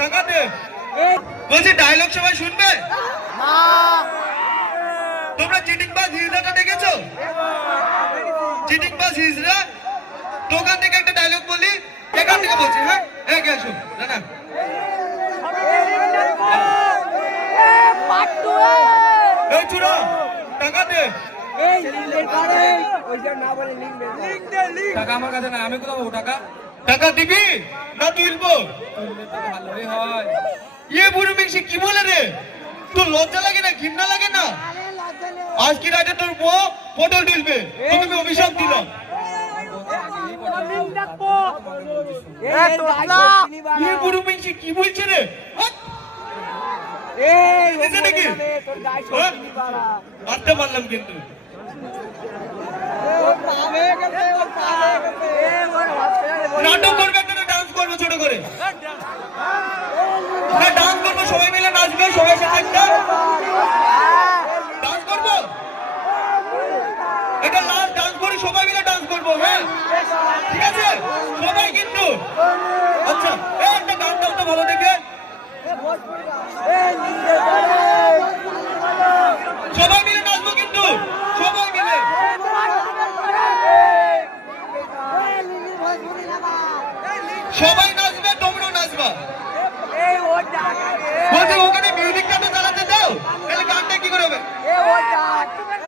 টাকা দে বলছি, ডায়লগ সবাই শুনবে? তোমরা চিটিংবাজ হিজড়াটা দেখেছো? চিটিংবাজ হিজড়া দোকান থেকে একটা ডায়লগ বলি, এখান থেকে বলছি। হ্যাঁ কে আসো না না টাকা দে। টাকা আমার কাছে না, আমি কোথাও টাকা টাকা দিবি না তুলবো? ভালোই হয়। বুড়ো মিক্সি কি বলে রে? তোর লজ্জা লাগে না, ঘৃণা লাগে না? আজকে রাতে তোর বউ পটল তুলবে, তোকে আমি অভিশাপ দিলাম। বুড়ো মিক্সি কি বলছে রে? মারতে পারলাম কিন্তু। নাটক করবে একটা, ডান্স করবো ছোট করে, ডান্স করবো সবাই মিলে, নাচবে সবাই সাথে একটা ডান্স করবো। এটা লাস্ট ডান্স করি, সবাই মিলে ডান্স করবো। হ্যাঁ ঠিক আছে সবাই কিন্তু। আচ্ছা একটা গান দাও তো ভালো দেখে, সবাই মিলে নাচবো কিন্তু, সবাই মিলে। সবাই নাচবে, তোমরাও নাচবা। বলছি ওখানে মিউজিকটা তো চালাতে দাও, তাহলে গানটা কি করে হবে?